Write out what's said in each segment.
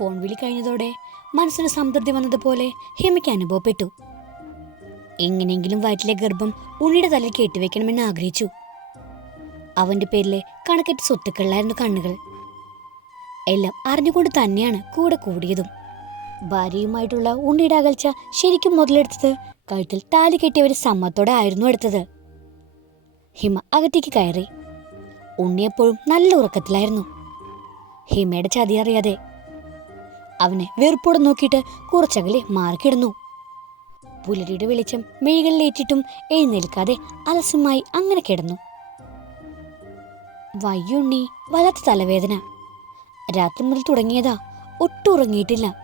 Phone വിളി കഴിഞ്ഞതോടെ മനസ്സിന് സംതൃപ്തി വന്നതുപോലെ ഹിമയ്ക്ക് അനുഭവപ്പെട്ടു. എങ്ങനെയെങ്കിലും വയറ്റിലെ ഗർഭം ഉണ്ണിയുടെ തലയിൽ കെട്ടിവെക്കണമെന്ന് ആഗ്രഹിച്ചു. അവന്റെ പേരിലെ കണക്കെട്ട് സ്വത്തുക്കളിലായിരുന്നു കണ്ണുകൾ. എല്ലാം അറിഞ്ഞുകൊണ്ട് തന്നെയാണ് കൂടെ കൂടിയതും. ഭാര്യയുമായിട്ടുള്ള ഉണ്ണിയുടെ അകൽച്ച ശരിക്കും മുതലെടുത്തത് കഴുത്തിൽ താലി കെട്ടിയവരെ സമ്മത്തോടെ ആയിരുന്നു എടുത്തത്. ഹിമ അകത്തേക്ക് കയറി. ഉണ്ണിയെപ്പോഴും നല്ല ഉറക്കത്തിലായിരുന്നു. ഹിമയുടെ ചതി അറിയാതെ അവനെ വെറുപ്പോടെ നോക്കിയിട്ട് കുറച്ചകലെ മാറിക്കിടന്നു. പുലരിയുടെ വെളിച്ചം മെഴികളിലേറ്റിട്ടും എഴുന്നേൽക്കാതെ അലസമായി അങ്ങനെ കിടന്നു. വയ്യുണ്ണി വല്ലാത്ത തലവേദന. രാത്രി മുതൽ തുടങ്ങിയതാ ഒട്ടും ഉറങ്ങിയിട്ടില്ല.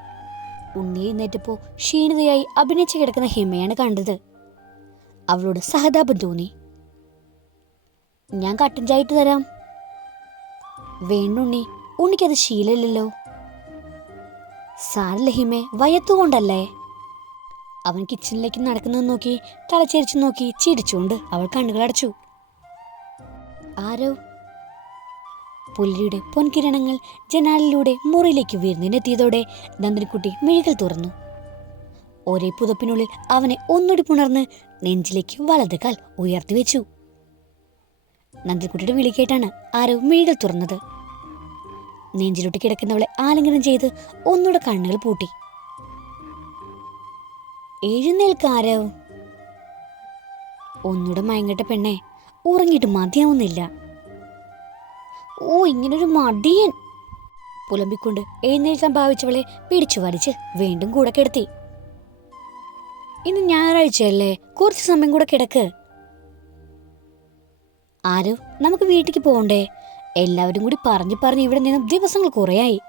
ഉണ്ണി എഴുന്നേറ്റപ്പോ ക്ഷീണിതയായി അഭിനയിച്ചു കിടക്കുന്ന ഹിമയാണ് കണ്ടത്. അവളോട് സഹതാപം തോന്നി. ഞാൻ കട്ടൻ ചായട്ട് തരാം. വേണ്ടുണ്ണി ഉണ്ണിക്കത് ശീലമില്ലല്ലോ. സാരല്ല ഹിമേ വയത്തുകൊണ്ടല്ലേ അവൻ കിച്ചണിലേക്ക് നടക്കുന്നത് നോക്കി തലച്ചേരിച്ചു നോക്കി ചിരിച്ചുകൊണ്ട് അവൾ കണ്ണുകളടച്ചു ആരോ? പുലരിയുടെ പൊൻകിരണങ്ങൾ ജനാലിലൂടെ മുറിയിലേക്ക് വീഴുന്നതിനെത്തിയതോടെ നന്ദിനിക്കുട്ടി മിഴികൾ തുറന്നു. ഒരേ പുതപ്പിനുള്ളിൽ അവനെ ഒന്നുടി പുണർന്ന് നെഞ്ചിലേക്ക് വലത് കാൽ ഉയർത്തി വെച്ചു. നന്ദിക്കുട്ടിയുടെ വിളി കേട്ടാണ് ആരോ മിഴികൾ തുറന്നത്. നെഞ്ചിലൊട്ടി കിടക്കുന്നവളെ ആലിംഗനം ചെയ്ത് ഒന്നുകൂടെ കണ്ണുകൾ പൂട്ടി. എഴുന്നേൽക്കാരോ? ഒന്നുകൂടെ മയങ്ങട്ട പെണ്ണെ. ഉറങ്ങിയിട്ട് മതിയാവുന്നില്ല. ഓ ഇങ്ങനൊരു മടിയൻ. പുലമ്പിക്കൊണ്ട് എഴുന്നേൽക്കാൻ ഭാവിച്ചവളെ പിടിച്ചു വലിച്ച് വീണ്ടും കൂടെ കിടത്തി. ഇന്ന് ഞായറാഴ്ചയല്ലേ? കുറച്ച് സമയം കൂടെ കിടക്ക്. ആരോ നമുക്ക് വീട്ടിലേക്ക് പോകണ്ടേ? എല്ലാവരും കൂടി പറഞ്ഞു പറഞ്ഞ് ഇവിടെ നിന്നും ദിവസങ്ങൾ കുറേയായി.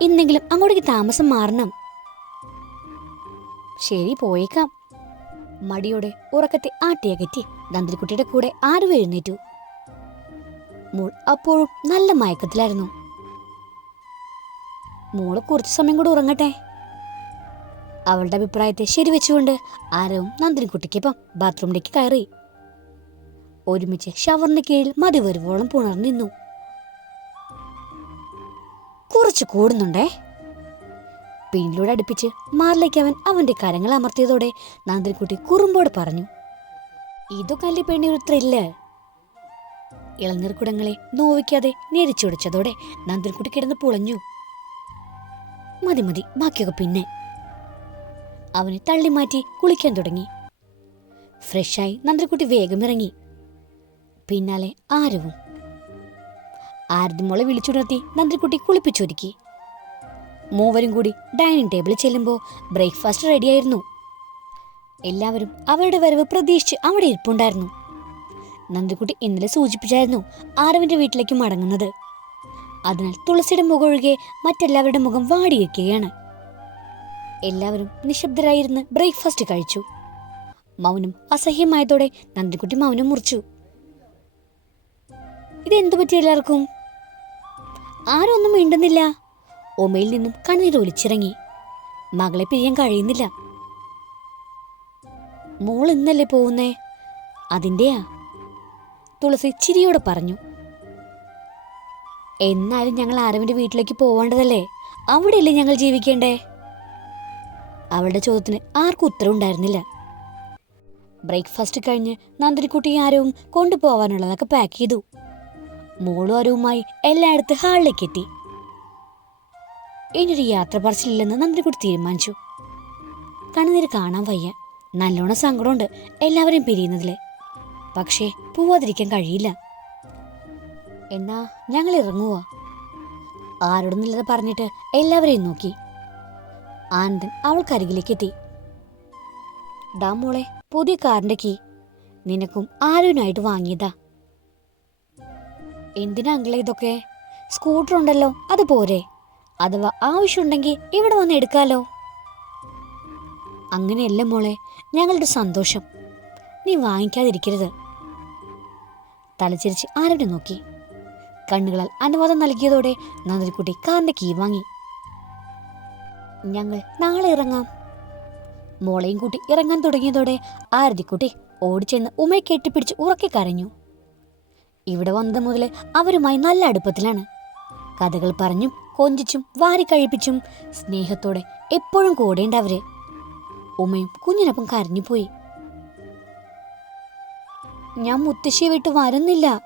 ഇന്നെങ്കിലും അങ്ങോട്ടേക്ക് താമസം മാറണം. ശരി പോയേക്കാം. മടിയോടെ ഉറക്കത്തെ ആട്ടിയകറ്റി നന്ദിനിക്കുട്ടിയുടെ കൂടെ ആരും എഴുന്നേറ്റു. മോൾ അപ്പോഴും നല്ല മയക്കത്തിലായിരുന്നു. മോൾ കുറച്ചു സമയം കൂടെ ഉറങ്ങട്ടെ. അവളുടെ അഭിപ്രായത്തെ ശരിവെച്ചുകൊണ്ട് ആരവും നന്ദിനിക്കുട്ടിക്കൊപ്പം ബാത്റൂമിലേക്ക് കയറി. ഒരുമിച്ച് ഷവറിന് കീഴിൽ മതി വരുവോളം പുണർന്നിന്നു. കുറച്ച് കൂടുന്നുണ്ടേ. പിന്നിലൂടെ അടുപ്പിച്ച് മാറിലേക്ക് അവൻ അവന്റെ കരങ്ങൾ അമർത്തിയതോടെ നന്ദിക്കുട്ടി കുറുമ്പോട് പറഞ്ഞു ഇതൊക്കെ അല്ലേ പെണ്ണി ഒരു ത്രില്ല് ഇളനീർക്കുടങ്ങളെ നോവിക്കാതെ ഞെരിച്ചൊടിച്ചതോടെ നന്ദിക്കുട്ടി കിടന്ന് പുളഞ്ഞു. മതി മതി ബാക്കിയൊക്കെ പിന്നെ. അവനെ തള്ളി മാറ്റി കുളിക്കാൻ തുടങ്ങി. ഫ്രഷായി നന്ദിക്കുട്ടി വേഗം ഇറങ്ങി പിന്നാലെ ആരവും ആരതിമോളെ വിളിച്ചുണർത്തി നന്ദിക്കുട്ടി കുളിപ്പിച്ചൊരുക്കി. മൂവരും കൂടി ഡൈനിങ് ടേബിളിൽ ചെല്ലുമ്പോൾ ബ്രേക്ക്ഫാസ്റ്റ് റെഡിയായിരുന്നു. എല്ലാവരും അവരുടെ വരവ് പ്രതീക്ഷിച്ച് അവിടെ ഇരിപ്പുണ്ടായിരുന്നു. നന്ദിക്കുട്ടി ഇന്നലെ സൂചിപ്പിച്ചായിരുന്നു ആരവിന്റെ വീട്ടിലേക്ക് മടങ്ങുന്നത്. അതിനാൽ തുളസിയുടെ മുഖം ഒഴികെ മറ്റെല്ലാവരുടെ മുഖം വാടിയിരിക്കുകയാണ് എല്ലാവരും നിശബ്ദരായിരുന്ന് ബ്രേക്ക്ഫാസ്റ്റ് കഴിച്ചു. മൗനം അസഹ്യമായതോടെ നന്ദിക്കുട്ടി മൗനം മുറിച്ചു. ഇതെന്തു പറ്റി എല്ലാവർക്കും? ആരും ഒന്നും മിണ്ടുന്നില്ല. ഒമയിൽ നിന്നും കണ്ണീർ ഒലിച്ചിറങ്ങി. മകളെ പിരിയാൻ കഴിയുന്നില്ല. മോൾ ഇന്നല്ലേ പോകുന്നേ? അതിന്റെയാ തുളസി ചിരിയോടെ പറഞ്ഞു. എന്നാലും ഞങ്ങൾ ആരവിന്റെ വീട്ടിലേക്ക് പോവേണ്ടതല്ലേ? അവിടെയല്ലേ ഞങ്ങൾ ജീവിക്കേണ്ടേ? അവളുടെ ചോദ്യത്തിന് ആർക്കും ഉത്തരം ഉണ്ടായിരുന്നില്ല. ബ്രേക്ക്ഫാസ്റ്റ് കഴിഞ്ഞ് നന്ദിനിക്കുട്ടി ആരവും കൊണ്ടുപോകാനുള്ളതൊക്കെ പാക്ക് ചെയ്തു. മോളും അരുവുമായി എല്ലായിടത്തും ഹാളിലേക്ക് എത്തി. ഇനിയൊരു യാത്ര പറച്ചിലില്ലെന്ന് നന്ദിനിക്കുട്ടി തീരുമാനിച്ചു. കണ്ണുനീര് കാണാൻ വയ്യ. നല്ലോണം സങ്കടമുണ്ട് എല്ലാവരെയും പിരിയുന്നതിൽ. പക്ഷേ പോവാതിരിക്കാൻ കഴിയില്ല. എന്നാ ഞങ്ങൾ ഇറങ്ങുക ആരോടൊന്നില്ലാതെ പറഞ്ഞിട്ട് എല്ലാവരെയും നോക്കി. ആനന്ദൻ അവൾക്കരികിലേക്ക് എത്തി. ഡാ മോളെ പുതിയ കാറിന്റെ കീ. നിനക്കും ആരോനായിട്ട് വാങ്ങിയതാ. എന്തിനാ അങ്കിളെ ഇതൊക്കെ? സ്കൂട്ടർ ഉണ്ടല്ലോ അത് പോരെ. അഥവാ ആവശ്യമുണ്ടെങ്കിൽ ഇവിടെ വന്ന് എടുക്കാലോ. അങ്ങനെയല്ല മോളെ ഞങ്ങളുടെ സന്തോഷം. നീ വാങ്ങിക്കാതിരിക്കരുത്. തലച്ചിരിച്ച് ആരോടെ നോക്കി? കണ്ണുകളാൽ അനുവാദം നൽകിയതോടെ നന്ദിക്കുട്ടി കാറിന്റെ കീ വാങ്ങി. ഞങ്ങൾ നാളെ ഇറങ്ങാം. മോളെയും കൂട്ടി ഇറങ്ങാൻ തുടങ്ങിയതോടെ ആരതിക്കുട്ടി ഓടിച്ചെന്ന് ഉമയെ കെട്ടിപ്പിടിച്ച് ഉറക്കെ കരഞ്ഞു. ഇവിടെ വന്നത് മുതൽ അവരുമായി നല്ല അടുപ്പത്തിലാണ്. കഥകൾ പറഞ്ഞും കൊഞ്ചിച്ചും വാരിക്കഴിപ്പിച്ചും സ്നേഹത്തോടെ എപ്പോഴും കൂടെയുണ്ടവര് ഉമ്മയും കുഞ്ഞിനൊപ്പം കരഞ്ഞുപോയി ഞാൻ മുത്തശ്ശിയെ വിട്ട് വരുന്നില്ല.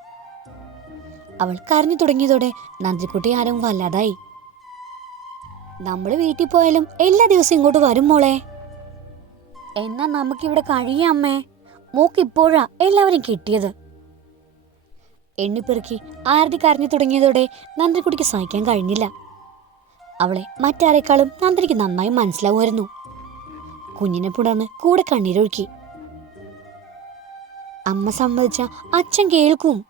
അവൾ കരഞ്ഞു തുടങ്ങിയതോടെ നന്ദിക്കുട്ടി ആരും വല്ലാതായി. നമ്മൾ വീട്ടിൽ പോയാലും എല്ലാ ദിവസവും ഇങ്ങോട്ട് വരും മോളെ. എന്നാ നമുക്കിവിടെ കഴിയാം അമ്മേ. മൂക്കിപ്പോഴാ എല്ലാവരും കിട്ടിയത്. എണ്ണിപ്പെറുക്കി ആരതി കരഞ്ഞു തുടങ്ങിയതോടെ നന്ദിക്കുട്ടിക്ക് സഹിക്കാൻ കഴിഞ്ഞില്ല. അവളെ മറ്റാരെക്കാളും നന്ദിക്ക് നന്നായി മനസ്സിലാവുമായിരുന്നു. കുഞ്ഞിനെ പുണർന്ന് കൂടെ കണ്ണീരൊഴുക്കി. അമ്മ സമ്മതിച്ച അച്ഛൻ കേൾക്കും.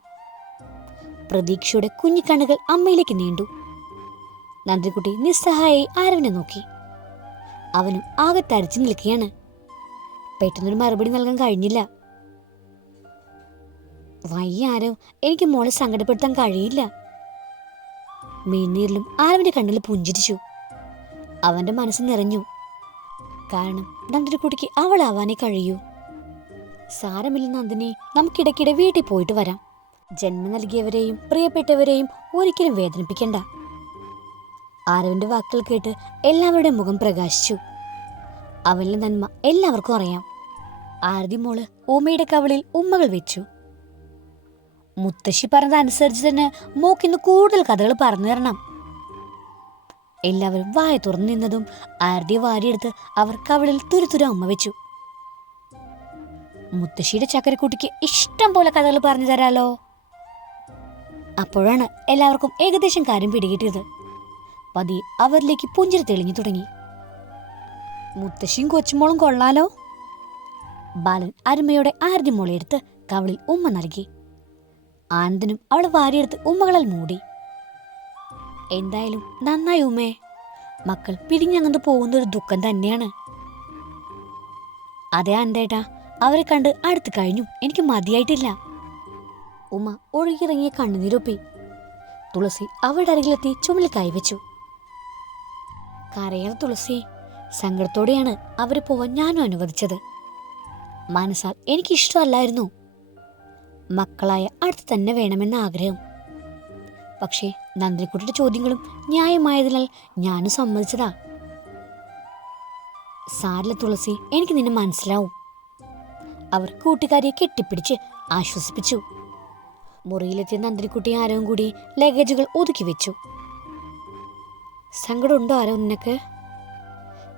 പ്രതീക്ഷയുടെ കുഞ്ഞിക്കണ്ണുകൾ അമ്മയിലേക്ക് നീണ്ടു. നന്ദിക്കുട്ടി നിസ്സഹായി ആരവിനെ നോക്കി. അവനും ആകെ തരച്ചു നിൽക്കുകയാണ്. പെട്ടെന്നൊരു മറുപടി നൽകാൻ കഴിഞ്ഞില്ല. വയ്യ ആരവ് എനിക്ക് മോളെ സങ്കടപ്പെടുത്താൻ കഴിയില്ല. മീനീരിലും ആരവിന്റെ കണ്ണിൽ പുഞ്ചിരിച്ചു. അവന്റെ മനസ്സ് നിറഞ്ഞു. കാരണം നന്ദിനിക്കുട്ടിക്ക് അവളാവാനേ കഴിയൂ. സാരമില്ല നന്ദിനി നമുക്കിടയ്ക്കിടെ വീട്ടിൽ പോയിട്ട് വരാം. ജന്മം നൽകിയവരെയും പ്രിയപ്പെട്ടവരെയും ഒരിക്കലും വേദനിപ്പിക്കണ്ട. ആരവിന്റെ വാക്കുകൾ കേട്ട് എല്ലാവരുടെ മുഖം പ്രകാശിച്ചു. അവനിലെ നന്മ എല്ലാവർക്കും അറിയാം. ആരതി മോൾ ഉമ്മയുടെ കവളിൽ ഉമ്മകൾ വെച്ചു. മുത്തശ്ശി പറഞ്ഞതനുസരിച്ച് തന്നെ മോക്കിന്ന് കൂടുതൽ കഥകൾ പറഞ്ഞു തരണം. എല്ലാവരും വായ തുറന്നു നിന്നതും ആരുടെ വാരിയെടുത്ത് അവർ കവളിൽ തുരുതുര അമ്മ വെച്ചു. മുത്തശ്ശിയുടെ ചക്കരക്കുട്ടിക്ക് ഇഷ്ടം പോലെ കഥകൾ പറഞ്ഞു തരാലോ. അപ്പോഴാണ് എല്ലാവർക്കും ഏകദേശം കാര്യം പിടികിട്ടിയത്. പതി അവരിലേക്ക് പുഞ്ചിരി തെളിഞ്ഞു തുടങ്ങി. മുത്തശ്ശിയും കൊച്ചുമോളും കൊള്ളാലോ. ബാലൻ അരുമയോടെ ആരുടെ മോളെ എടുത്ത് കവളിൽ ഉമ്മ നൽകി. ആനന്ദനും അവൾ വാരിയെടുത്ത് ഉമ്മകളാൽ മൂടി. എന്തായാലും നന്നായി ഉമ്മേ. മക്കൾ പിരിഞ്ഞങ്ങന്ന് പോകുന്ന ഒരു ദുഃഖം തന്നെയാണ്. അതെ അന്തേട്ടാ അവരെ കണ്ട് അടുത്ത് കഴിഞ്ഞു. എനിക്ക് മതിയായിട്ടില്ല. ഉമ്മ ഒഴുകിയിറങ്ങിയ കണ്ണുനീരൊപ്പി തുളസി അവളുടെ അരികിലെത്തി ചുമലിൽ കൈവച്ചു. കരയാതെ തുളസി സങ്കടത്തോടെയാണ് അവർ പോവാൻ ഞാനും അനുവദിച്ചത്. മനസ്സാൽ എനിക്കിഷ്ടമല്ലായിരുന്നു. മക്കളായ അടുത്ത് തന്നെ വേണമെന്ന ആഗ്രഹം. പക്ഷേ നന്ദിനിക്കുട്ടിയുടെ ചോദ്യങ്ങളും ന്യായമായതിനാൽ ഞാനും സമ്മതിച്ചതാ. സാരില്ല തുളസി എനിക്ക് നിന്നെ മനസ്സിലാവും. അവർ കൂട്ടുകാരിയെ കെട്ടിപ്പിടിച്ച് ആശ്വസിപ്പിച്ചു. മുറിയിലെത്തിയ നന്ദിനിക്കുട്ടി ആരവും കൂടി ലഗേജുകൾ ഒതുക്കി വെച്ചു. സങ്കടമുണ്ടോ ആരോ നിനക്ക്?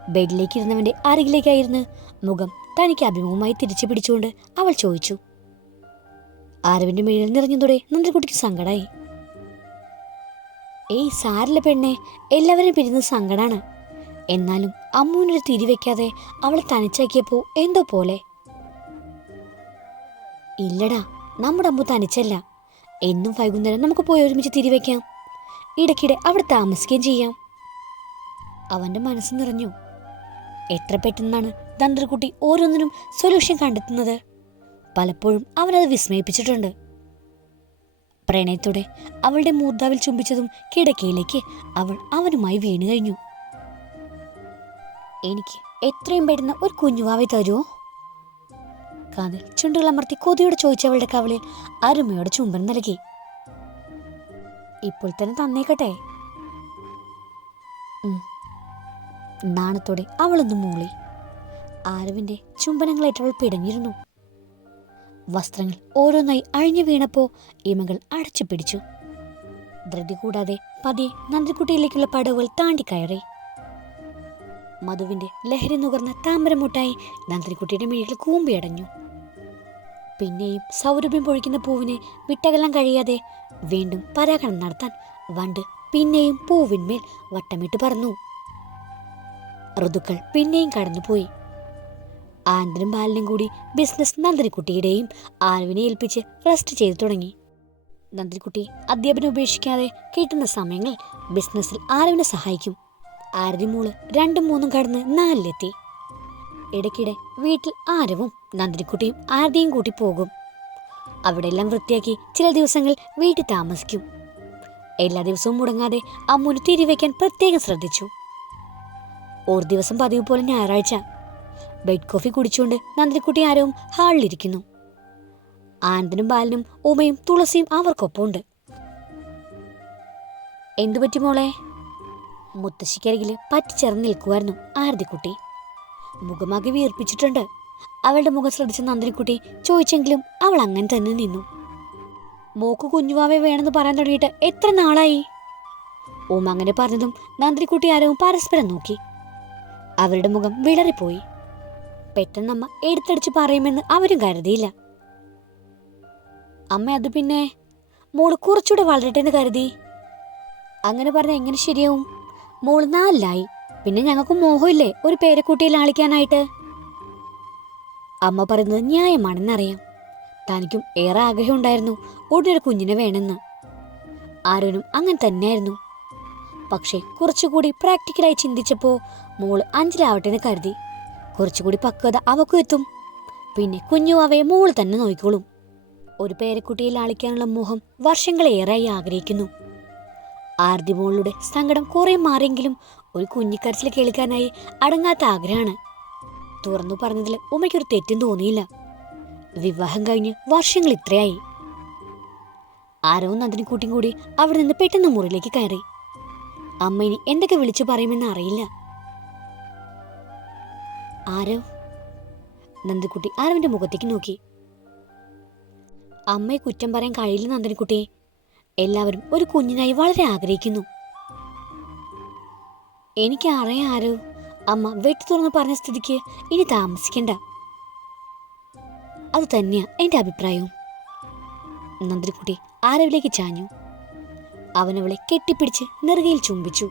ബെഡിലേക്ക് ഇരുന്നവന്റെ അരികിലേക്കായിരുന്നു. മുഖം തനിക്ക് അഭിമുഖമായി തിരിച്ചു പിടിച്ചുകൊണ്ട് അവൾ ചോദിച്ചു. ആരവിന്റെ മേളിൽ നിറഞ്ഞതോടെ നന്ദിക്കുട്ടിക്ക് സങ്കടായി. ഏയ് സാരില്ല പെണ്ണെ എല്ലാവരും പിരിയുന്നത് സങ്കടാണ്. എന്നാലും അമ്മൂനൊരു തിരിവെക്കാതെ അവളെ തനിച്ചാക്കിയപ്പോ എന്തോ പോലെ. ഇല്ലടാ നമ്മുടെ അമ്മു തനിച്ചല്ല. എന്നും വൈകുന്നേരം നമുക്ക് പോയി ഒരുമിച്ച് തിരിവെക്കാം ഇടയ്ക്കിടെ അവിടെ താമസിക്കുകയും ചെയ്യാം. അവന്റെ മനസ്സ് നിറഞ്ഞു. എത്ര പെട്ടെന്നാണ് തന്ത്രക്കുട്ടി ഓരോന്നിനും സൊല്യൂഷൻ കണ്ടെത്തുന്നത്? പലപ്പോഴും അവനത് വിസ്മയിപ്പിച്ചിട്ടുണ്ട്. പ്രണയത്തോടെ അവളുടെ മൂർധാവിൽ ചുംബിച്ചതും കിടക്കയിലേക്ക് അവൾ അവനുമായി വീണു കഴിഞ്ഞു. എനിക്ക് എത്രയും പെടുന്ന ഒരു കുഞ്ഞുവാവെ തരുമോ കാതിൽ ചുണ്ടുകളമർത്തി കൊതിയോടെ ചോദിച്ചവളുടെ കവളിൽ അരുമയോടെ ചുംബനം നൽകി. ഇപ്പോൾ തന്നെ തന്നേക്കട്ടെ. നാണത്തോടെ അവളൊന്ന് മൂളി. ആരവിന്റെ ചുംബനങ്ങളേറ്റവൾ പിടഞ്ഞിരുന്നു. വസ്ത്രങ്ങൾ ഓരോന്നായി അഴിഞ്ഞു വീണപ്പോ ഇമകൾ അടച്ചു പിടിച്ചു. ധൃതി കൂടാതെ പതിയെ നന്ദിക്കുട്ടിയിലേക്കുള്ള പടവുകൾ താണ്ടിക്കയറി മധുവിന്റെ ലഹരി നുകർന്ന താമരമുട്ടായി നന്ദിക്കുട്ടിയുടെ മിഴികൾ കൂമ്പിയടഞ്ഞു. പിന്നെയും സൗരഭ്യം പൊഴിക്കുന്ന പൂവിനെ വിട്ടകലാൻ കഴിയാതെ വീണ്ടും പരാഗണം നടത്താൻ വണ്ട് പിന്നെയും പൂവിന്മേൽ വട്ടമിട്ട് പറന്നു. ഋതുക്കൾ പിന്നെയും കടന്നുപോയി. ആനന്ദനും ബാലനും കൂടി ബിസിനസ് നന്ദിനിക്കുട്ടിയുടെയും ആൽവിനെ ഏൽപ്പിച്ച് റെസ്റ്റ് ചെയ്തു തുടങ്ങി. നന്ദിനിക്കുട്ടി അധ്യാപനം ഉപേക്ഷിക്കാതെ കിട്ടുന്ന സമയങ്ങൾ ബിസിനസ്സിൽ ആരവിനെ സഹായിക്കും. ആരതി മോൾ രണ്ടും മൂന്നും കടന്ന് നാലിലെത്തി. ഇടയ്ക്കിടെ വീട്ടിൽ ആരവും നന്ദിനിക്കുട്ടിയും ആരതിയും കൂട്ടി പോകും. അവിടെ എല്ലാം വൃത്തിയാക്കി ചില ദിവസങ്ങൾ വീട്ടിൽ താമസിക്കും. എല്ലാ ദിവസവും മുടങ്ങാതെ അമ്മുന് തിരിവെക്കാൻ പ്രത്യേകം ശ്രദ്ധിച്ചു. ഒരു ദിവസം പതിവ് പോലെ ഞായറാഴ്ച ബെഡ് കോഫി കുടിച്ചുകൊണ്ട് നന്ദിനിക്കുട്ടി ആരവും ഹാളിലിരിക്കുന്നു. ആനന്ദനും ബാലനും ഉമയും തുളസിയും അവർക്കൊപ്പമുണ്ട്. എന്തു പറ്റി മോളെ? മുത്തശ്ശിക്കരികിൽ പറ്റിച്ചേർന്ന് നിൽക്കുമായിരുന്നു ആരതിക്കുട്ടി. മുഖമാകെ വീർപ്പിച്ചിട്ടുണ്ട്. അവളുടെ മുഖം ശ്രദ്ധിച്ച നന്ദിനിക്കുട്ടി ചോദിച്ചെങ്കിലും അവൾ അങ്ങനെ തന്നെ നിന്നു. മോക്ക് കുഞ്ഞുവാവെ വേണമെന്ന് പറയാൻ തുടങ്ങിയിട്ട് എത്ര നാളായി? ഓം അങ്ങനെ പറഞ്ഞതും നന്ദിനിക്കുട്ടി ആരവും പരസ്പരം നോക്കി. അവരുടെ മുഖം വിളറിപ്പോയി. പെട്ടെന്നമ്മ എടുത്തടിച്ച് പറയുമെന്ന് അവരും കരുതിയില്ല. അമ്മ അത് പിന്നെ മോൾ കുറച്ചുകൂടെ വളരട്ടെ എന്ന് കരുതി. അങ്ങനെ പറഞ്ഞാൽ എങ്ങനെ ശരിയാവും? മോൾ നാലിലായി പിന്നെ ഞങ്ങൾക്ക് മോഹമില്ലേ? ഒരു പേരക്കുട്ടിയെ ലാളിക്കാനായിട്ട്. അമ്മ പറയുന്നത് ന്യായമാണെന്നറിയാം. തനിക്കും ഏറെ ആഗ്രഹമുണ്ടായിരുന്നു ഉടനൊരു കുഞ്ഞിനെ വേണമെന്ന്. ആരോനും അങ്ങനെ തന്നെയായിരുന്നു. പക്ഷേ കുറച്ചുകൂടി പ്രാക്ടിക്കലായി ചിന്തിച്ചപ്പോൾ മോൾ അഞ്ചിലാവട്ടെ എന്ന് കരുതി. കുറച്ചുകൂടി പക്വത അവക്കും എത്തും. പിന്നെ കുഞ്ഞു അവയെ മോൾ തന്നെ നോക്കിക്കോളും. ഒരു പേരക്കുട്ടിയെ ലാളിക്കാനുള്ള മോഹം വർഷങ്ങളേറെയായി ആഗ്രഹിക്കുന്നു. ആർതി മോളുടെ സങ്കടം കുറെ മാറിയെങ്കിലും ഒരു കുഞ്ഞിക്കരച്ചിൽ കേൾക്കാനായി അടങ്ങാത്ത ആഗ്രഹമാണ്. തുറന്നു പറഞ്ഞതിൽ ഉമ്മയ്ക്കൊരു തെറ്റും തോന്നിയില്ല. വിവാഹം കഴിഞ്ഞ് വർഷങ്ങൾ ഇത്രയായി. ആരോ നന്ദിനി കൂട്ടിയും കൂടി അവിടെ നിന്ന് പെട്ടെന്ന് മുറിയിലേക്ക് കയറി. അമ്മ എന്തൊക്കെ വിളിച്ചു പറയുമെന്ന് അറിയില്ല. ആരോ? നന്ദിക്കുട്ടി ആരവിന്റെ മുഖത്തേക്ക് നോക്കി. അമ്മയെ കുറ്റം പറയാൻ കഴിയില്ല നന്ദിനിക്കുട്ടി എല്ലാവരും ഒരു കുഞ്ഞിനായി വളരെ ആഗ്രഹിക്കുന്നു. എനിക്ക് അറിയാം ആരോ. അമ്മ വെട്ടി തുറന്ന് പറഞ്ഞ സ്ഥിതിക്ക് ഇനി താമസിക്കണ്ട. അത് തന്നെയാ എന്റെ അഭിപ്രായവും. നന്ദിനിക്കുട്ടി ആരവിലേക്ക് ചാഞ്ഞു. അവനവളെ കെട്ടിപ്പിടിച്ച് നെറുകയിൽ ചുംബിച്ചു.